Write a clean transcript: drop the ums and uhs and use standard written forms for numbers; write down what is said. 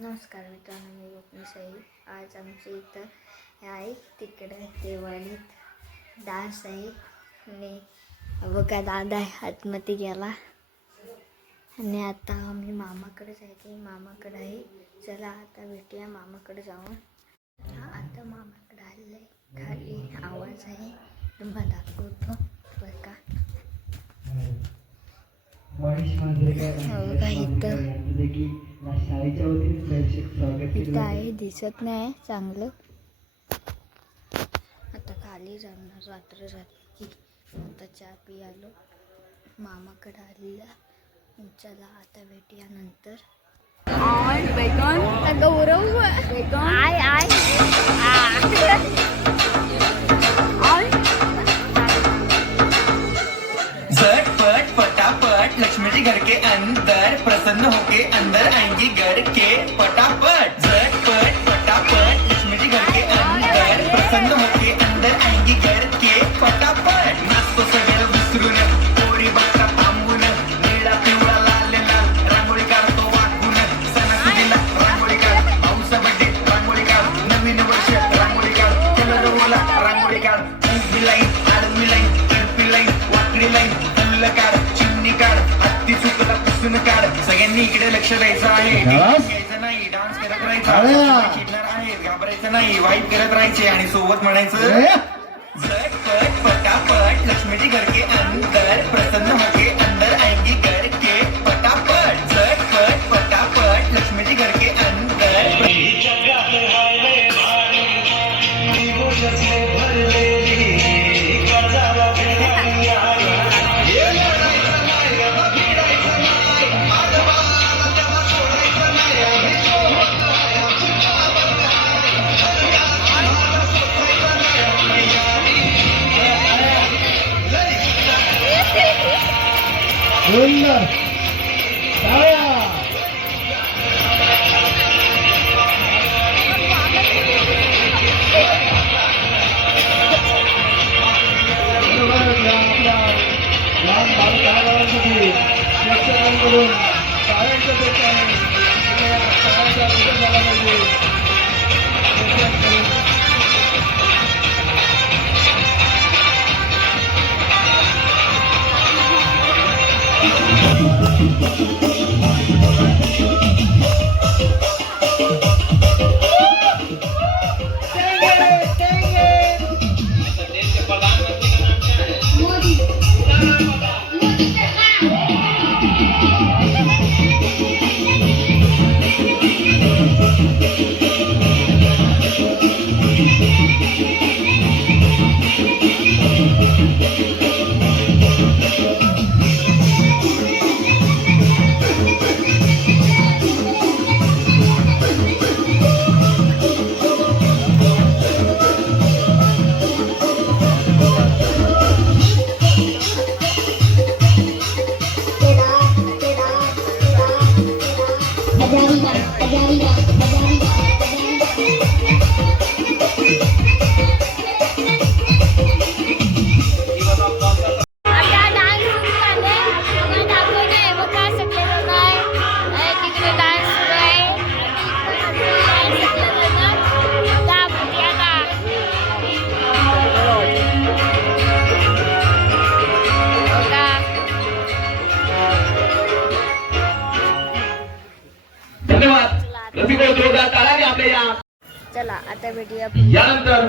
नमस्कार मित्रांनो, मी गोपी साई. आज आमच्या इथं आहे तिकडे दिवाळीत डान्स आहे आणि बघा दादा आहे आतमध्ये गेला आणि आता आम्ही मामाकडे जायचे. मामाकडे आहे. चला आता भेटूया मामाकडे जाऊन. आता मामाकडे आले. खाली आवाज आहे तुम्हाला दाखवतो बघा. इथं आहे दिसत नाही चांगलं. आता खाली जाणार रात्र झाली. आता चहा पियालो मामाकडे आलेला. चला आता भेटूया नंतर. गौरव आय आय झटपट फटाफट लक्ष्मी जी घर के अंदर प्रसन्न होके अंदर आएंगी घर के फटाफट. झटपट फटाफट लक्ष्मी जी घर के अंदर प्रसन्न होके अंदर आएंगी घर के फटाफट. नाचतो सगळं विसरून पोरी बाका थांबून निळा पिवळा लाल लाल रांगोळी काढतो वाटून. सणासुदीला रांगोळी काढ, पाऊसा बड्डे रांगोळी काढ, नवीन वर्ष रांगोळी काढ, कलर होला रांगोळी काढ. उभी लाईन आडवी लाईन तिरपी लाईन वाकडी लाईन फुल्ल काढ चिमणी काढ हत्ती चुकला पुसून काढ. सगळ्यांनी इकडे लक्ष द्यायचं आहे. घ्यायचं नाही, डान्स करत राहायचं. चिडणार आहे, घाबरायचं नाही, वाईट करत राहायचे आणि सोबत म्हणायचं झटपट फटाफट लक्ष्मी जी घर के अंदर प्रसन्न होके अंदर आएंगी घर के फटाफट. झटपट फटाफट लक्ष्मी जी घर के अंदर सुंदर टाळ्या. लहान बालकामगारांसाठी शिक्षकांकडून शाळांच्या देत आहे. शाळांचा विजय झाला पाहिजे. चला आता भेटूया यानंतर